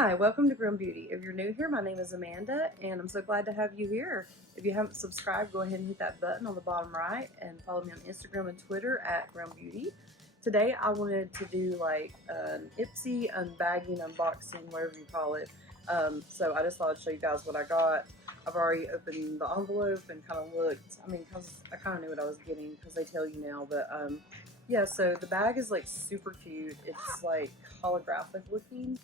Hi, welcome to Grown Beauty. If you're new here, my name is Amanda, and I'm so glad to have you here. If you haven't subscribed, go ahead and hit that button on the bottom right and follow me on Instagram and Twitter at Grown Beauty. Today, I wanted to do like an IPSY unbagging, unboxing, whatever you call it. So I just thought I'd show you guys what I got. I've already opened the envelope and kind of looked. I mean, because I kind of knew what I was getting because they tell you now. But yeah, so the bag is like super cute. It's like holographic looking.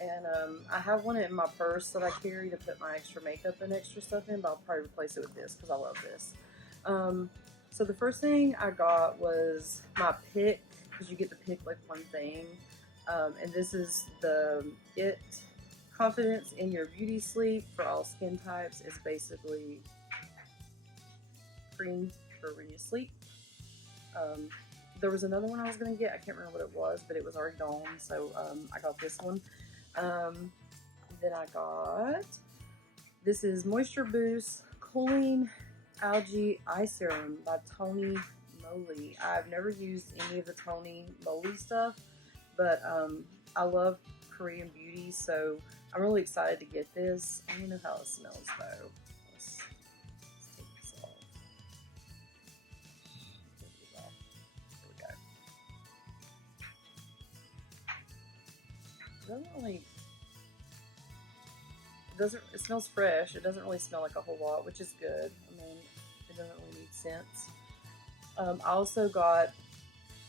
And I have one in my purse that I carry to put my extra makeup and extra stuff in, but I'll probably replace it with this because I love this. So the first thing I got was my pick, because you get to pick like one thing. And this is the It Confidence in Your Beauty Sleep for all skin types. It's basically cream for when you sleep. There was another one I was going to get. I can't remember what it was, but it was already gone. So I got this one. Then I got, this is Moisture Boost Cooling Algae Eye Serum by Tony Moly. I've never used any of the Tony Moly stuff, but I love Korean beauty, so I'm really excited to get this. I don't know how it smells though. Let's take this off. There we go. It smells fresh. It doesn't really smell like a whole lot, which is good. I mean, it doesn't really need scents. I also got,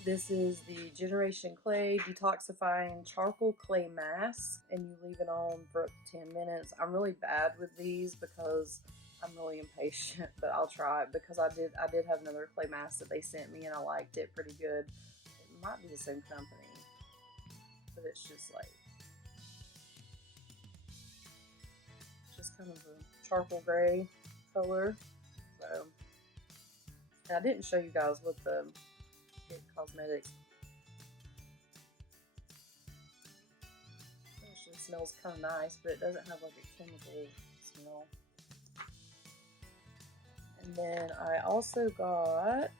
this is the Generation Clay Detoxifying Charcoal Clay Mask, and you leave it on for up to 10 minutes. I'm really bad with these because I'm really impatient, but I'll try it because I did have another clay mask that they sent me and I liked it pretty good. It might be the same company, but it's just like, kind of a charcoal gray color. So, and I didn't show you guys what the It Cosmetics actually smells kind of nice, but it doesn't have like a chemical smell. And then I also got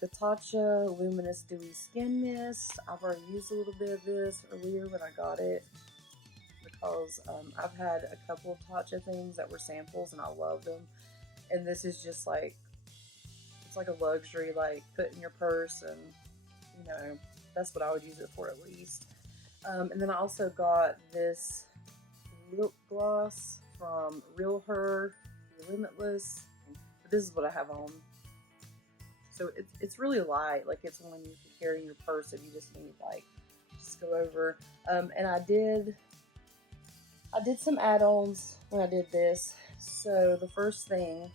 the Tatcha Luminous Dewy Skin Mist. I've already used a little bit of this earlier when I got it, because I've had a couple of Tatcha things that were samples and I loved them. And this is just like, it's like a luxury, like put in your purse, and you know, that's what I would use it for at least. And then I also got this lip gloss from Real Her, Limitless. This is what I have on. So it's really light, like it's one you can carry in your purse if you just need like, just go over. And I did some add-ons when I did this. So the first thing,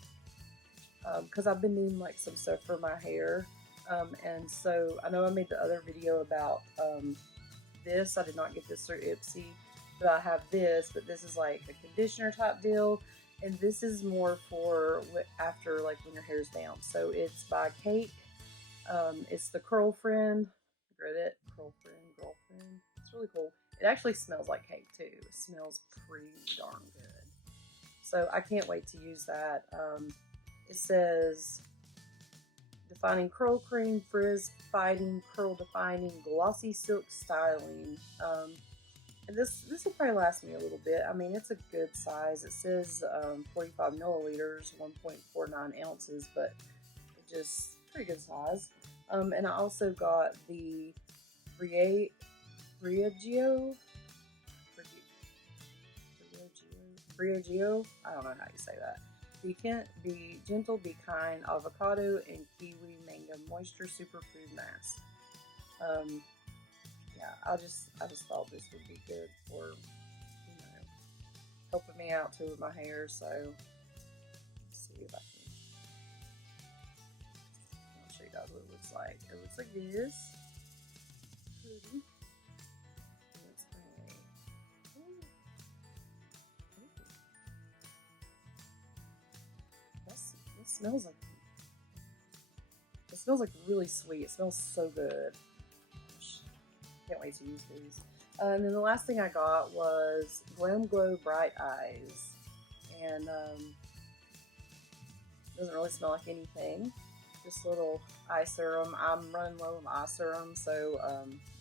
because I've been needing like some stuff for my hair, and so I know I made the other video about this. I did not get this through IPSY, but I have this, but this is like a conditioner type deal, and this is more for after like when your hair's down. So it's by Cake. It's the Curl Friend. Read it? Curl Friend, Girlfriend. It's really cool. It actually smells like cake too. It smells pretty darn good. So I can't wait to use that. It says defining curl cream, frizz fighting, curl defining, glossy silk styling. And this will probably last me a little bit. I mean, it's a good size. It says 45 milliliters, 1.49 ounces, but it just pretty good size. And I also got the Briogeo, I don't know how you say that. Be gentle, be kind, avocado and kiwi mango moisture superfood mask. Yeah, I just thought this would be good for, you know, helping me out too with my hair. So let's see if I can. I'll show you guys what it looks like. It looks like this. Pretty. It smells like really sweet. It smells so good. Can't wait to use these. And then the last thing I got was Glam Glow Bright Eyes, and doesn't really smell like anything. this little eye serum. I'm running low on eye serum, so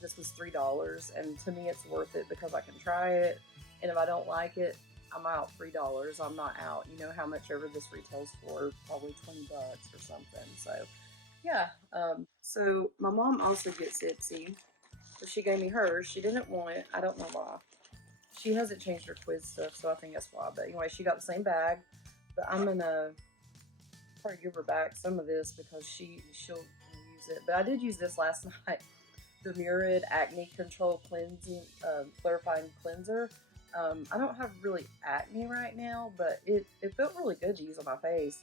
this was $3, and to me it's worth it because I can try it, and if I don't like it, I'm out $3. I'm not out. You know how much ever this retails for, probably 20 bucks or something. So yeah. So my mom also gets IPSY, but she gave me hers. She didn't want it. I don't know why. She hasn't changed her quiz stuff, so I think that's why. But anyway, she got the same bag, but I'm gonna probably give her back some of this because she'll use it. But I did use this last night, the Murid Acne Control Cleansing Clarifying Cleanser. I don't have really acne right now, but it felt really good to use on my face.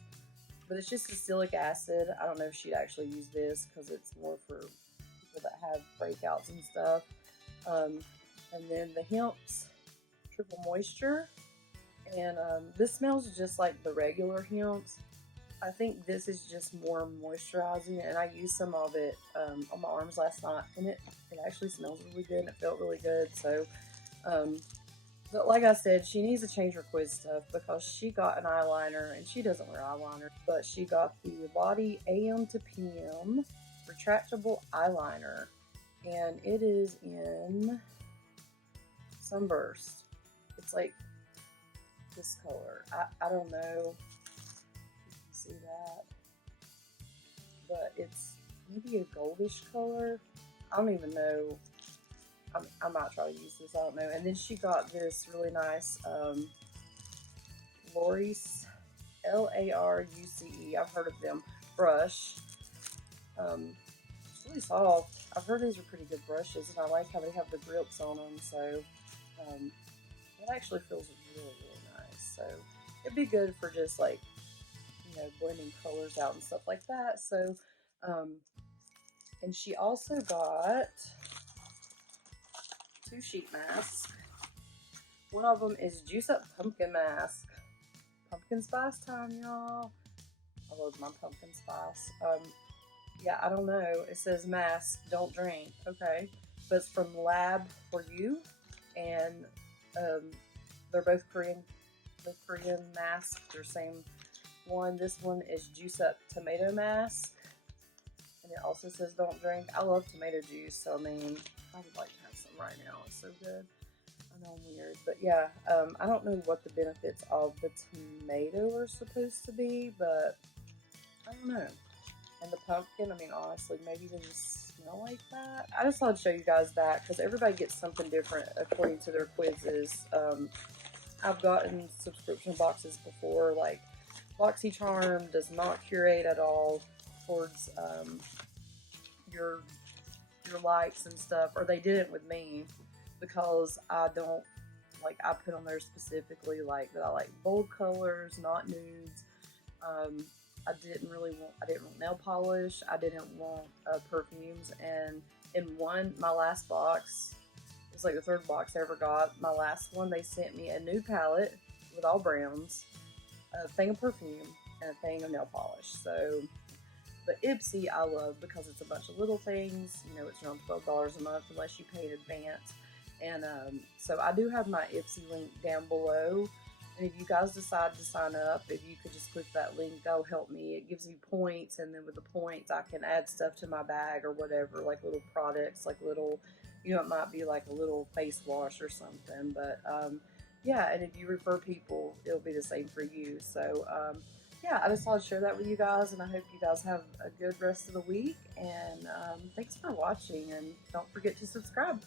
But it's just salicylic acid. I don't know if she'd actually use this because it's more for people that have breakouts and stuff. And then the Hemp's Triple Moisture. And this smells just like the regular Hemp's. I think this is just more moisturizing, and I used some of it on my arms last night, and it actually smells really good, and it felt really good. So, but like I said, she needs to change her quiz stuff because she got an eyeliner, and she doesn't wear eyeliner, but she got the Lottie AM to PM retractable eyeliner, and it is in Sunburst. It's like this color. I don't know if you can see that, but it's maybe a goldish color. I don't even know. I might try to use this. I don't know. And then she got this really nice Laruce, Laruce. I've heard of them. Brush. It's really soft. I've heard these are pretty good brushes, and I like how they have the grips on them. So it actually feels really, really nice. So it'd be good for just like, you know, blending colors out and stuff like that. So, and she also got 2 sheet masks. One of them is Juice Up Pumpkin Mask. Pumpkin spice time, y'all. I love my pumpkin spice. Yeah, I don't know. It says mask, don't drink. Okay. But it's from Lab for You. And they're both Korean. The Korean masks. They're same one. This one is Juice Up Tomato Mask. And it also says don't drink. I love tomato juice, so I mean, I would like to have some right now. It's so good. I know I'm weird, but yeah, I don't know what the benefits of the tomato are supposed to be, but I don't know. And the pumpkin, I mean, honestly, maybe they just smell like that. I just thought I'd show you guys that because everybody gets something different according to their quizzes. I've gotten subscription boxes before, like BoxyCharm does not curate at all towards your likes and stuff, or they didn't with me because I don't like, I put on there specifically like that I like bold colors, not nudes. I didn't want nail polish. I didn't want perfumes. And in my last box, it's like the 3rd box I ever got. My last one, they sent me a nude palette with all browns, a thing of perfume, and a thing of nail polish. So, but IPSY I love because it's a bunch of little things. You know, it's around $12 a month unless you pay in advance. And so I do have my IPSY link down below. And if you guys decide to sign up, if you could just click that link, that'll help me. It gives me points, and then with the points, I can add stuff to my bag or whatever, like little products, like little, you know, it might be like a little face wash or something. But yeah, and if you refer people, it'll be the same for you. So yeah, I just thought I'd share that with you guys, and I hope you guys have a good rest of the week. And thanks for watching, and don't forget to subscribe.